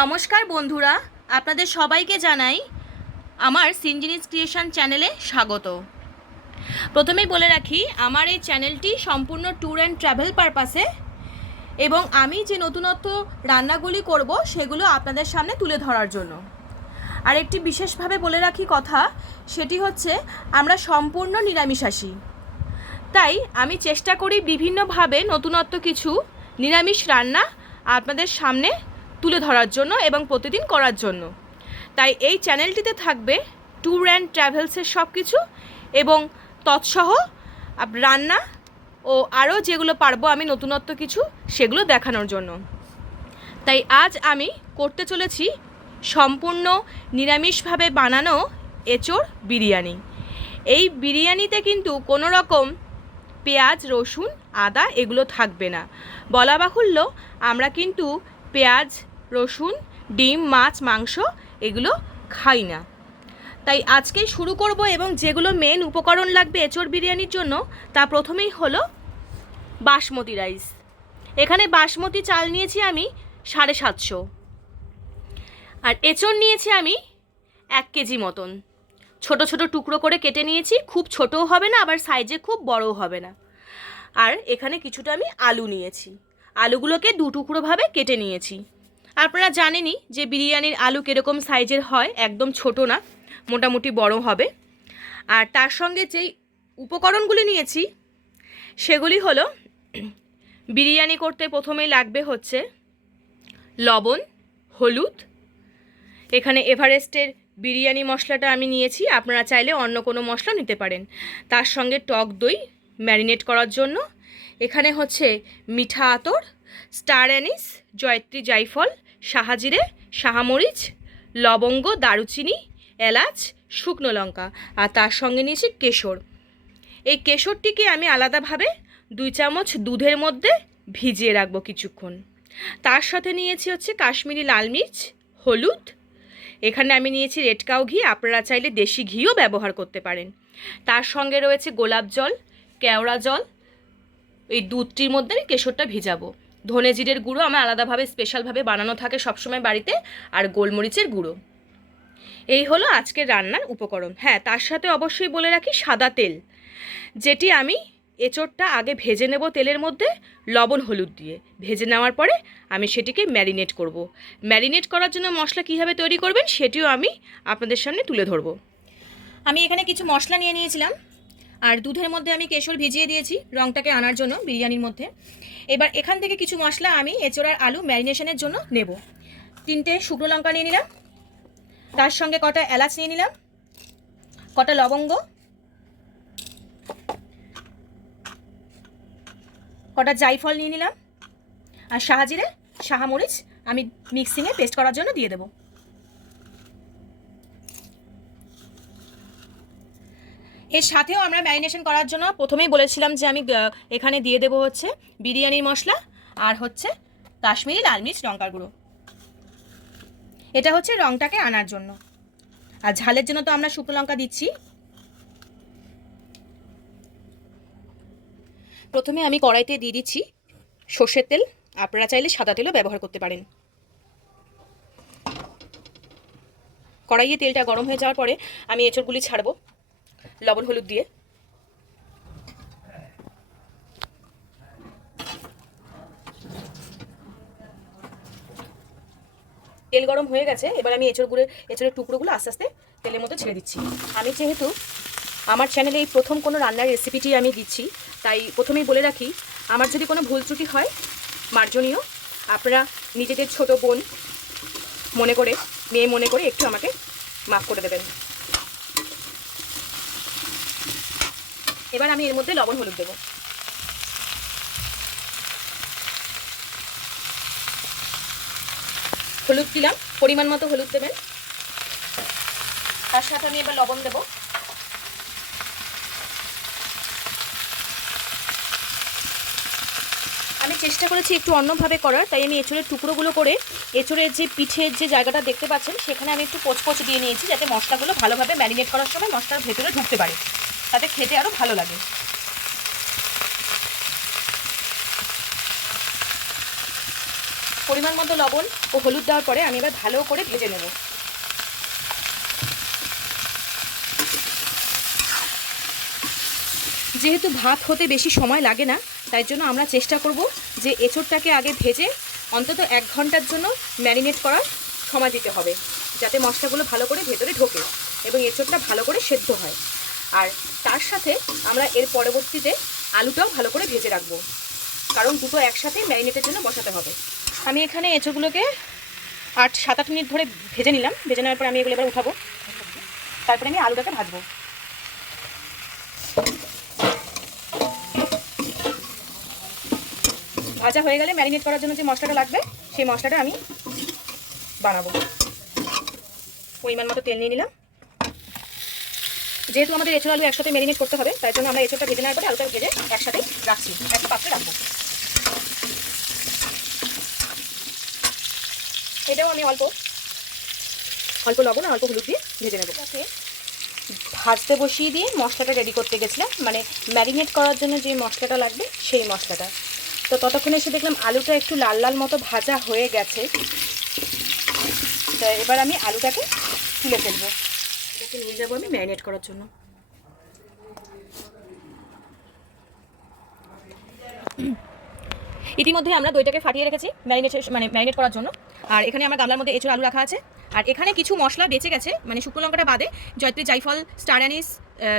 নমস্কার বন্ধুরা, আপনাদের সবাইকে জানাই আমার সিনজিনিস ক্রিয়েশন চ্যানেলে স্বাগত। প্রথমেই বলে রাখি, আমার এই চ্যানেলটি সম্পূর্ণ ট্যুর অ্যান্ড ট্রাভেল পারপাসে এবং আমি যে নতুনত্ব রান্নাগুলি করব সেগুলো আপনাদের সামনে তুলে ধরার জন্য। আর একটি বিশেষভাবে বলে রাখি কথা, সেটি হচ্ছে আমরা সম্পূর্ণ নিরামিষাশী। তাই আমি চেষ্টা করি বিভিন্নভাবে নতুনত্ব কিছু নিরামিষ রান্না আপনাদের সামনে তুলে ধরার জন্য এবং প্রতিদিন করার জন্য। তাই এই চ্যানেলটিতে থাকবে ট্যুর অ্যান্ড ট্রাভেলসের সব কিছু এবং তৎসহ রান্না ও আরও যেগুলো পারবো আমি নতুনত্ব কিছু সেগুলো দেখানোর জন্য। তাই আজ আমি করতে চলেছি সম্পূর্ণ নিরামিষভাবে বানানো এঁচোড় বিরিয়ানি। এই বিরিয়ানিতে কিন্তু কোনো রকম পেঁয়াজ, রসুন, আদা এগুলো থাকবে না। বলা বাহুল্য, আমরা কিন্তু পেঁয়াজ, রসুন, ডিম, মাছ, মাংস এগুলো খাই না। তাই আজকেই শুরু করব এবং যেগুলো মেন উপকরণ লাগবে এঁচোড় বিরিয়ানির জন্য তা প্রথমেই হলো বাসমতি রাইস। এখানে বাসমতি চাল নিয়েছি আমি 750, আর এঁচোড় নিয়েছি আমি 1 কেজি মতন। ছোট ছোট টুকরো করে কেটে নিয়েছি, খুব ছোটও হবে না আবার সাইজে খুব বড়ও হবে না। আর এখানে কিছুটা আমি আলু নিয়েছি, আলুগুলোকে 2 টুকরোভাবে কেটে নিয়েছি। আপনারা জানেনই যে বিরিয়ানির আলু কীরকম সাইজের হয়, একদম ছোট না, মোটামুটি বড় হবে। আর তার সঙ্গে যেই উপকরণগুলি নিয়েছি সেগুলি হলো, বিরিয়ানি করতে প্রথমেই লাগবে হচ্ছে লবণ, হলুদ। এখানে এভারেস্টের বিরিয়ানি মশলাটা আমি নিয়েছি, আপনারা চাইলে অন্য কোনো মশলা নিতে পারেন। তার সঙ্গে টক দই ম্যারিনেট করার জন্য। এখানে হচ্ছে মিঠা আতর, স্টার অ্যানিস, জয়ত্রী, জায়ফল, শাহজিরে, শাহমরিচ, লবঙ্গ, দারুচিনি, এলাচ, শুকনো লঙ্কা। আর তার সঙ্গে নিয়েছি কেশর। এই কেশরটিকে আমি আলাদাভাবে 2 চামচ দুধের মধ্যে ভিজিয়ে রাখবো কিছুক্ষণ। তার সাথে নিয়েছি হচ্ছে কাশ্মীরি লাল মির্চ, হলুদ। এখানে আমি নিয়েছি রেড কাউ ঘি, আপনারা চাইলে দেশি ঘিও ব্যবহার করতে পারেন। তার সঙ্গে রয়েছে গোলাপ জল, কেওড়া জল। এই দুধটির মধ্যে আমি কেশরটা ভিজাবো। ধনে জিরের গুঁড়ো আমার আলাদাভাবে স্পেশালভাবে বানানো থাকে সবসময় বাড়িতে, আর গোলমরিচের গুঁড়ো। এই হলো আজকের রান্নার উপকরণ। হ্যাঁ, তার সাথে অবশ্যই বলে রাখি সাদা তেল, যেটি আমি এঁচোড়টা আগে ভেজে নেব তেলের মধ্যে লবণ হলুদ দিয়ে। ভেজে নেওয়ার পরে আমি সেটিকে ম্যারিনেট করব। ম্যারিনেট করার জন্য মশলা কীভাবে তৈরি করবেন সেটিও আমি আপনাদের সামনে তুলে ধরব। আমি এখানে কিছু মশলা নিয়ে নিয়েছিলাম, আর দুধের মধ্যে আমি কেশর ভিজিয়ে দিয়েছি রঙটাকে আনার জন্য বিরিয়ানির মধ্যে। এবার এখান থেকে কিছু মশলা আমি এঁচোড় আর আলু ম্যারিনেশনের জন্য নেব। 3টে শুকনো লঙ্কা নিয়ে নিলাম, তার সঙ্গে কটা এলাচ নিয়ে নিলাম, কটা লবঙ্গ, কটা জায়ফল নিয়ে নিলাম, আর শাহজিরে, শাহমরিচ আমি মিক্সিংয়ে পেস্ট করার জন্য দিয়ে দেব। এর সাথেও আমরা ম্যারিনেশন করার জন্য প্রথমেই বলেছিলাম যে আমি এখানে দিয়ে দেব হচ্ছে বিরিয়ানির মশলা আর হচ্ছে কাশ্মীরি লাল মির্চ লঙ্কার গুঁড়ো। এটা হচ্ছে রঙটাকে আনার জন্য, আর ঝালের জন্য তো আমরা শুকনো লঙ্কা দিচ্ছি। প্রথমে আমি কড়াইতে দিয়ে দিচ্ছি সর্ষের তেল, আপনারা চাইলে সাদা তেলও ব্যবহার করতে পারেন। কড়াইয়ে তেলটা গরম হয়ে যাওয়ার পরে আমি এঁচড়গুলি ছাড়বো লবণ হলুদ দিয়ে। তেল গরম হয়ে গেছে, এবার আমি এঁচড়ের টুকরোগুলো আস্তে আস্তে তেলের মধ্যে ছেড়ে দিচ্ছি। আমি যেহেতু আমার চ্যানেলে এই প্রথম কোনো রান্নার রেসিপিটি আমি দিচ্ছি, তাই প্রথমেই বলে রাখি, আমার যদি কোনো ভুল ত্রুটি হয় মার্জনীয়। আপনারা নিজেদের ছোট বোন মনে করে, মেয়ে মনে করে একটু আমাকে মাফ করে দেবেন। এবার আমি এর মধ্যে লবণ হলুদ দেবো। হলুদ দিলাম, পরিমাণ মতো হলুদ দেবেন। তার সাথে আমি এবার লবণ দেবো। আমি চেষ্টা করেছি একটু অন্যভাবে করার, তাই আমি এঁচড়ের টুকরোগুলো করে এঁচড়ের যে পিঠের যে জায়গাটা দেখতে পাচ্ছেন সেখানে আমি একটু কোচ দিয়ে নিয়েছি, যাতে মশলাগুলো ভালোভাবে ম্যারিনেট করার সময় মশলার ভেতরে ঢুকতে পারে, তাতে খেতে আরও ভালো লাগে। পরিমাণ মতো লবণ ও হলুদ দেওয়ার পরে আমি এবার ভালো করে ভেজে নেব। যেহেতু ভাত হতে বেশি সময় লাগে না, তাই জন্য আমরা চেষ্টা করব যে এঁচোড়টাকে আগে ভেজে অন্তত 1 ঘন্টার জন্য ম্যারিনেট করার সময় দিতে হবে, যাতে মশলাগুলো ভালো করে ভেতরে ঢোকে এবং এঁচোড়টা ভালো করে সেদ্ধ হয়। আর তার সাথে আমরা এর পরবর্তীতে আলুটাও ভালো করে ভেজে রাখবো, কারণ দুটো একসাথে ম্যারিনেটের জন্য বসাতে হবে। আমি এখানে এঁচোড়গুলোকে 7-8 মিনিট ধরে ভেজে নিলাম। ভেজে নেওয়ার পর আমি এগুলো এবার উঠাবো, তারপরে আমি আলুটাকে ভাজবো। ভাজা হয়ে গেলে ম্যারিনেট করার জন্য যে মশলাটা লাগবে সেই মশলাটা আমি বানাবো। পরিমাণ মতো তেল নিয়ে নিলাম। যেহেতু আমাদের এঁচোড় আলু একসাথে ম্যারিনেট করতে হবে, তাই জন্য আমরা এঁচোড়টা ভেজে নেওয়ার পরে আলুটা ভেজে একসাথে রাখছি, একটা পাত্রে রাখবো। এটাও আমি অল্প লবণ আর অল্প হলুদ দিয়ে ভেজে নেবো। ভাজতে বসিয়ে দিয়ে মশলাটা রেডি করতে গেছিলাম, মানে ম্যারিনেট করার জন্য যে মশলাটা লাগবে সেই মশলাটা। তো ততক্ষণে এসে দেখলাম আলুটা একটু লাল লাল মতো ভাজা হয়ে গেছে। তো এবার আমি আলুটাকে তুলে ফেলবো, এটাকে নিয়ে যাবো আমি ম্যারিনেট করার জন্য। ইতিমধ্যে আমরা দইটাকে ফাটিয়ে রেখেছি ম্যারিনেট করার জন্য। আর এখানে আমার গামলার মধ্যে এঁচোড় আলু রাখা আছে। আর এখানে কিছু মশলা বেঁচে গেছে, মানে শুকনো লঙ্কাটা বাদে জয়ত্রী, জায়ফল, স্টার অ্যানিস,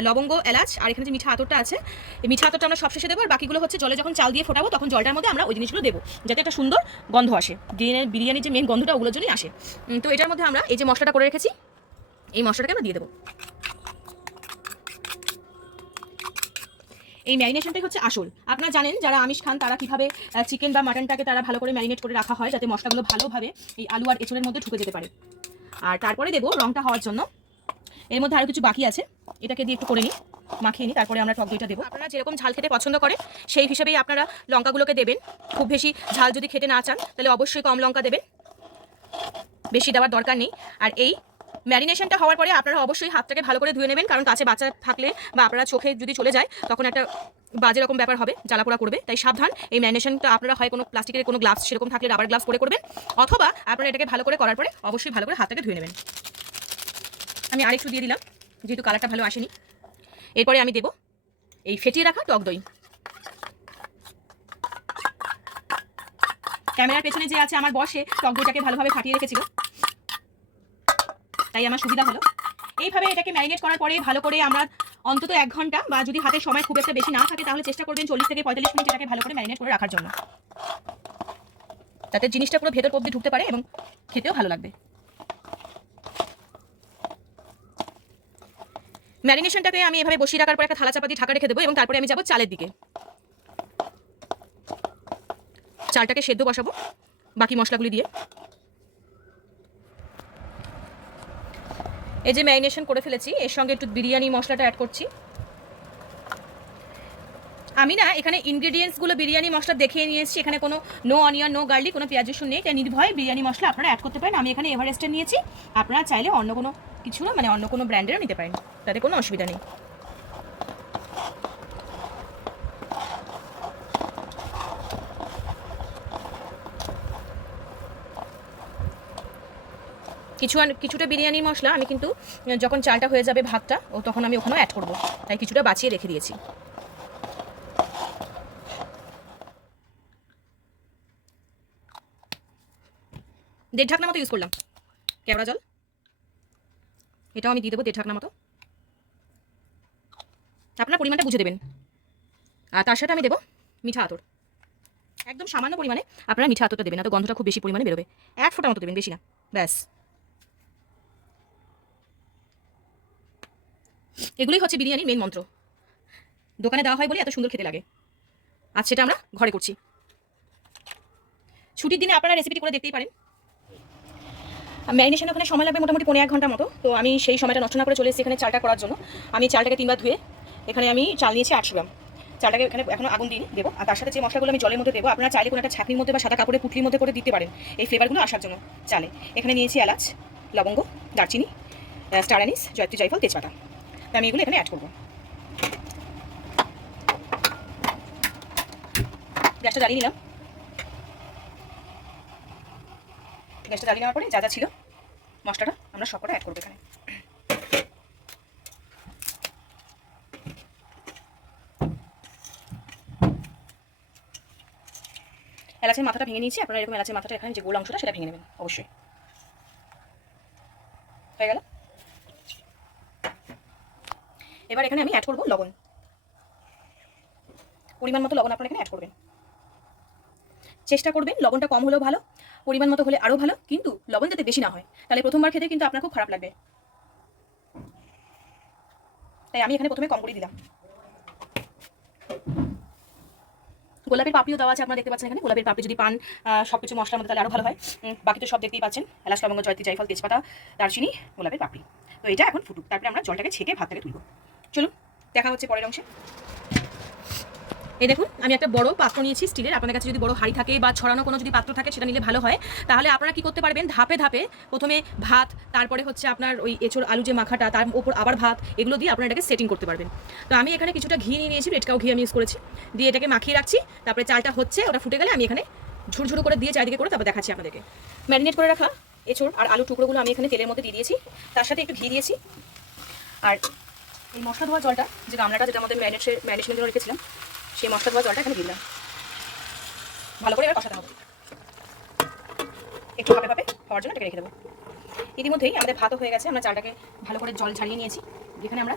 লবঙ্গ, এলাচ, আর এখানে যে মিঠা আতরটা আছে, এই মিঠা আতরটা আমরা সবশেষে দেবো। আর বাকিগুলো হচ্ছে জলে যখন চাল দিয়ে ফোটাবো তখন জলটার মধ্যে আমরা ওই জিনিসগুলো দেবো, যাতে একটা সুন্দর গন্ধ আসে। বিরিয়ানির যে মেন গন্ধটা ওগুলোর জন্যই আসে। তো এটার মধ্যে আমরা এই যে মশলাটা করে রেখেছি, এই মশলাটাকে আমরা দিয়ে দেবো। এই ম্যারিনেশনটাই হচ্ছে আসল। আপনারা জানেন যারা আমিষ খান তারা কীভাবে চিকেন বা মাটনটাকে তারা ভালো করে ম্যারিনেট করে রাখা হয়, যাতে মশলাগুলো ভালোভাবে এই আলু আর এঁচোড়ের মধ্যে ঢুকে যেতে পারে। আর তারপরে দেবো রঙটা হওয়ার জন্য। এর মধ্যে আরও কিছু বাকি আছে, এটাকে দিয়ে একটু করে নিই, মাখিয়ে নিই, তারপরে আমরা টক দইটা দেবো। আপনারা যেরকম ঝাল খেতে পছন্দ করেন সেই হিসেবেই আপনারা লঙ্কাগুলোকে দেবেন। খুব বেশি ঝাল যদি খেতে না চান তাহলে অবশ্যই কম লঙ্কা দেবেন, বেশি দেওয়ার দরকার নেই। আর এই ম্যারিনেশনটা হওয়ার পরে আপনারা অবশ্যই হাতটাকে ভালো করে ধুয়ে নেবেন, কারণ কাছে বাচ্চা থাকলে বা আপনারা চোখে যদি চলে যায় তখন একটা বাজে রকম ব্যাপার হবে, জ্বালাপোড়া করবে। তাই সাবধান, এই ম্যারিনেশনটা আপনারা হয় কোনো প্লাস্টিকের কোনো গ্লাভস সেরকম থাকলে রাবার গ্লাভস পরে করবেন, অথবা আপনারা এটাকে ভালো করে করার পরে অবশ্যই ভালো করে হাতটাকে ধুয়ে নেবেন। আমি আরেকটু দিয়ে দিলাম, যেহেতু কালারটা ভালো আসেনি। এরপরে আমি দেবো এই ফেটিয়ে রাখা টক দই। ক্যামেরার পেছনে যে আছে আমার বসে টক দইটাকে ভালোভাবে ফাটিয়ে রেখেছিল, তাই আমার সুবিধা হলো। এইভাবে এটাকে ম্যারিনেট করার পরে ভালো করে আমরা অন্তত 1 ঘন্টা, বা যদি হাতের সময় খুব একটা বেশি না থাকে তাহলে চেষ্টা করবেন 40 থেকে 45 মিনিট এটাকে ভালো করে ম্যারিনেট করে রাখার জন্য, যাতে জিনিসটা পুরো ভেতর অবধি ঢুকতে পারে এবং খেতেও ভালো লাগবে। ম্যারিনেশনটাকে আমি এভাবে বসিয়ে রাখার পর একটা থালা চাপা দিয়ে ঢাকা রেখে দেবো এবং তারপরে আমি যাবো চালের দিকে। চালটাকে সেদ্ধ বসাবো বাকি মশলাগুলি দিয়ে। এই যে ম্যারিনেশন করে ফেলেছি, এর সঙ্গে একটু বিরিয়ানি মশলাটা অ্যাড করছি। আমি না এখানে ইনগ্রেডিয়েন্টসগুলো বিরিয়ানি মশলা দেখিয়ে নিয়ে এসেছি, এখানে কোনো নো অনিয়ন, নো গার্লিক, কোনো পেঁয়াজ রসুন নেই, তাই নির্ভয় বিরিয়ানি মশলা আপনারা অ্যাড করতে পারেন। আমি এখানে এভারেস্টের নিয়েছি, আপনারা চাইলে অন্য কোনো কিছু, মানে অন্য কোনো ব্র্যান্ডেরও নিতে পারেন, তাতে কোনো অসুবিধা নেই। কিছুটা বিরিয়ানি মশলা আমি কিন্তু যখন চালটা হয়ে যাবে ভাতটা, তখন আমি ওখানেও অ্যাড করব, তাই কিছুটা বাঁচিয়ে রেখে দিয়েছি। দেড় ঢাকনা মতো ইউজ করলাম কেওড়া জল, এটাও আমি দিয়ে দেবো 1.5 ঢাকনা মতো। আপনার পরিমাণটা বুঝে দেবেন। আর তার সাথে আমি দেবো মিঠা আতর, একদম সামান্য পরিমাণে আপনারা মিঠা আতরটা দেবেন, না তো গন্ধটা খুব বেশি পরিমাণে বেরোবে। 1 ফোঁটা মতো দেবেন, বেশি না, ব্যাস। এগুলোই হচ্ছে বিরিয়ানির মেন মন্ত্র। দোকানে দেওয়া হয় বলে এত সুন্দর খেতে লাগে, আজ সেটা আমরা ঘরে করছি। ছুটির দিনে আপনারা রেসিপিটি করে দেখতেই পারেন। ম্যারিনেশন ওখানে সময় লাগবে মোটামুটি 1.5 ঘন্টা মতো। তো আমি সেই সময়টা নষ্ট না করে চলে এসেছি এখানে চালটা করার জন্য। আমি চালটাকে 3 বার ধুয়ে এখানে আমি চাল নিয়েছি 800 গ্রাম। চালটাকে এখানে এখনো আগুন দিয়ে দেবো। আর তার সাথে যে মশলাগুলো আমি জলের মধ্যে দেবো, আপনারা চাইলে কোনো একটা ছাঁকনির মধ্যে বা সাদা কাপড়ে পুটলির মধ্যে করে দিতে পারেন এই ফ্লেভারগুলো আসার জন্য চালে। এখানে নিয়েছি এলাচ, লবঙ্গ, দারচিনি, স্টার অ্যানিস, জয়ত্রী, জায়ফল, তেজপাতা। তো আমি এগুলো এখানে অ্যাড করবো। গ্যাসটা জ্বালিয়ে নিলাম। গ্যাসটা জ্বালিয়ে নেওয়ার পরে যা যা ছিল মশলাটা আমরা সবকটা অ্যাড করবো এখানে। এলাচের মাথাটা ভেঙে নিয়েছি, আপনারা এরকম এলাচের মাথাটা এখানে যে গোল অংশটা সেটা ভেঙে নেবেন অবশ্যই। হয়ে গেল। এবার এখানে আমি অ্যাড করবো লবণ, পরিমাণ মতো লবণ আপনারা এখানে অ্যাড করবেন। চেষ্টা করবেন লবণটা কম হলেও ভালো, পরিমাণ মতো হলে আরও ভালো, কিন্তু লবণ যাতে বেশি না হয়, তাহলে প্রথমবার খেতে কিন্তু আপনার খুব খারাপ লাগবে। তাই আমি এখানে প্রথমে কম করে দিলাম। গোলাপের পাপড়িও দেওয়া আছে, আপনারা দেখতে পাচ্ছেন এখানে। গোলাপের পাপড়ি যদি পান সব কিছু মশলার মধ্যে তাহলে আরও ভালো হয়। বাকি তো সব দেখতেই পাচ্ছেন, এলাচ, লবঙ্গ, জয়ত্রী, জায়ফল, তেজপাতা, দারচিনি, গোলাপের পাপড়ি। তো এটা এখন ফুটুক, তারপরে আমরা জলটাকে ছেঁকে ভাতটাকে তুলব। চলুন দেখা হচ্ছে পরের অংশে। এই দেখুন আমি একটা বড় পাত্র নিয়েছি স্টিলের। আপনাদের কাছে যদি বড় হাঁড়ি থাকে বা ছড়ানো কোনো যদি পাত্র থাকে সেটা নিলে ভালো হয়। তাহলে আপনারা কি করতে পারবেন, ধাপে ধাপে প্রথমে ভাত, তারপরে হচ্ছে আপনার ওই এঁচোড় আলু যে মাখাটা, তার উপর আবার ভাত, এগুলো দিয়ে আপনারা এটাকে সেটিং করতে পারবেন। তো আমি এখানে কিছুটা ঘি নিয়ে নিয়েছি, রেড কাউ ঘি আমি ইউজ করেছি, দিয়ে এটাকে মাখিয়ে রাখছি। তারপরে চালটা হচ্ছে, ওটা ফুটে গেলে আমি এখানে ঝুরঝুরু করে দিয়ে চারিদিকে করে তারপর দেখাচ্ছি আপনাদেরকে। ম্যারিনেট করে রাখা এঁচোড় আর আলু টুকরোগুলো আমি এখানে তেলের মধ্যে দিয়ে দিয়েছি, তার সাথে একটু ঘি দিয়েছি। আর এই মশলা ধোয়া জলটা, যে গামলাটা যেটা আমাদের ম্যারিনেশনের জন্য রেখেছিলাম, সেই মশলা ধোয়া জলটা এখানে দিলাম। ভালো করে এবার কষাতে হবে, একটু ভাপে ভাপে হওয়ার জন্য এটাকে রেখে দেবো। ইতিমধ্যেই আমাদের ভাতও হয়ে গেছে। আমরা চালটাকে ভালো করে জল ঝারিয়ে নিয়েছি। যেখানে আমরা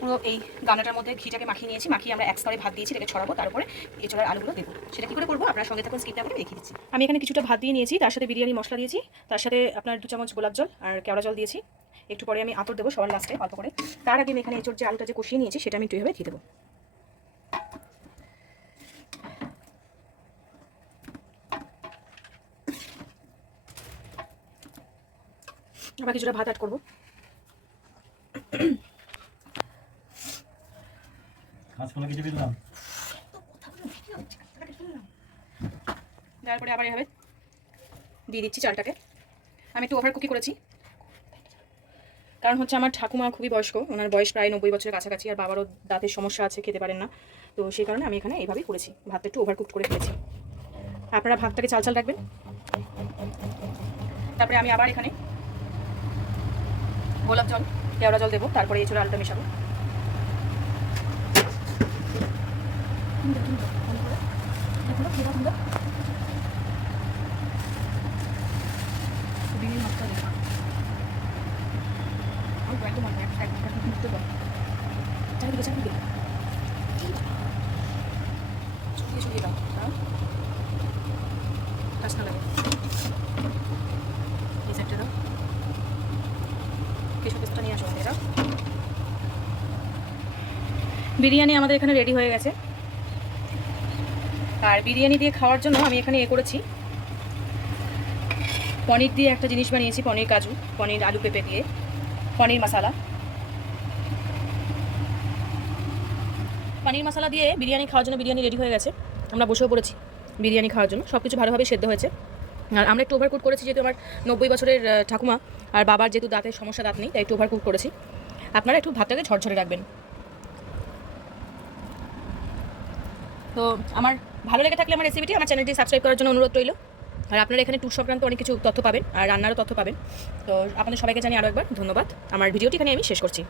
পুরো এই গামলাটার মধ্যে ঘিটাকে মাখিয়ে নিয়েছি, মাখিয়ে আমরা এক স্তরে ভাত দিয়েছি, এটাকে ছড়াবো, তারপরে এঁচোড়ার আলুগুলো দেবো। সেটা কী করে করবো আপনার সঙ্গে থাকুন, স্কিপটা করে দেখিয়ে দিচ্ছি। আমি এখানে কিছুটা ভাত দিয়ে নিয়েছি, তার সাথে বিরিয়ানি মশলা দিয়েছি, তার সাথে আপনার 2 চামচ গোলাপ জল আর কেওড়া জল দিয়েছি। একটু পরে আমি আতর দেবো সবার লাস্টে অল্প করে। তার আগে আমি এখানে এঁচোড় যে আলুটা যে কষিয়ে নিয়েছি সেটা আমি একটু এভাবে দিয়ে দেবো। আবার কিছুটা ভাত অ্যাড করবো। তারপরে আবার এভাবে দিয়ে দিচ্ছি চালটাকে। আমি একটু ওভার কুকি করেছি, কারণ হচ্ছে আমার ঠাকুমা খুবই বয়স্ক, ওনার বয়স প্রায় 90 বছরের কাছাকাছি, আর বাবারও দাঁতের সমস্যা আছে, খেতে পারেন না। তো সেই কারণে আমি এখানে এইভাবেই করেছি, ভাতটা একটু ওভার কুক করে ফেলেছি। আপনারা ভাতটাকে চাল চাল রাখবেন। তারপরে আমি আবার এখানে গোলাপ জল, কেওড়া জল দেবো, তারপরে এঁচোড় আলুটা মেশাবো। বিরিয়ানি আমাদের এখানে রেডি হয়ে গেছে। আর বিরিয়ানি দিয়ে খাওয়ার জন্য আমি এখানে করেছি, পনির দিয়ে একটা জিনিস বানিয়েছি, পনির কাজু, পনির আলু পেঁপে দিয়ে পনির মশলা। পনির মশলা দিয়ে বিরিয়ানি খাওয়ার জন্য বিরিয়ানি রেডি হয়ে গেছে। আমরা বসেও পড়েছি বিরিয়ানি খাওয়ার জন্য। সব কিছু ভালোভাবে সেদ্ধ হয়েছে। আর আমরা একটু ওভারকুক করেছি, যেহেতু আমার 90 বছরের ঠাকুমা আর বাবার যেহেতু দাঁতের সমস্যা, দাঁত নেই, তাই একটু ওভারকুক করেছি। আপনারা একটু ভাতটাকে ঝরঝরে রাখবেন। তো আমার ভালো লেগে থাকলে আমার রেসিপিটি, আমার চ্যানেলটি সাবস্ক্রাইব করার জন্য অনুরোধ রইল। আর আপনারা এখানে ট্যুর সংক্রান্ত অনেক কিছু তথ্য পাবেন, আর রান্নারও তথ্য পাবেন। তো আপনাদের সবাইকে জানিয়ে আরও একবার ধন্যবাদ। আমার ভিডিওটি এখানে আমি শেষ করছি।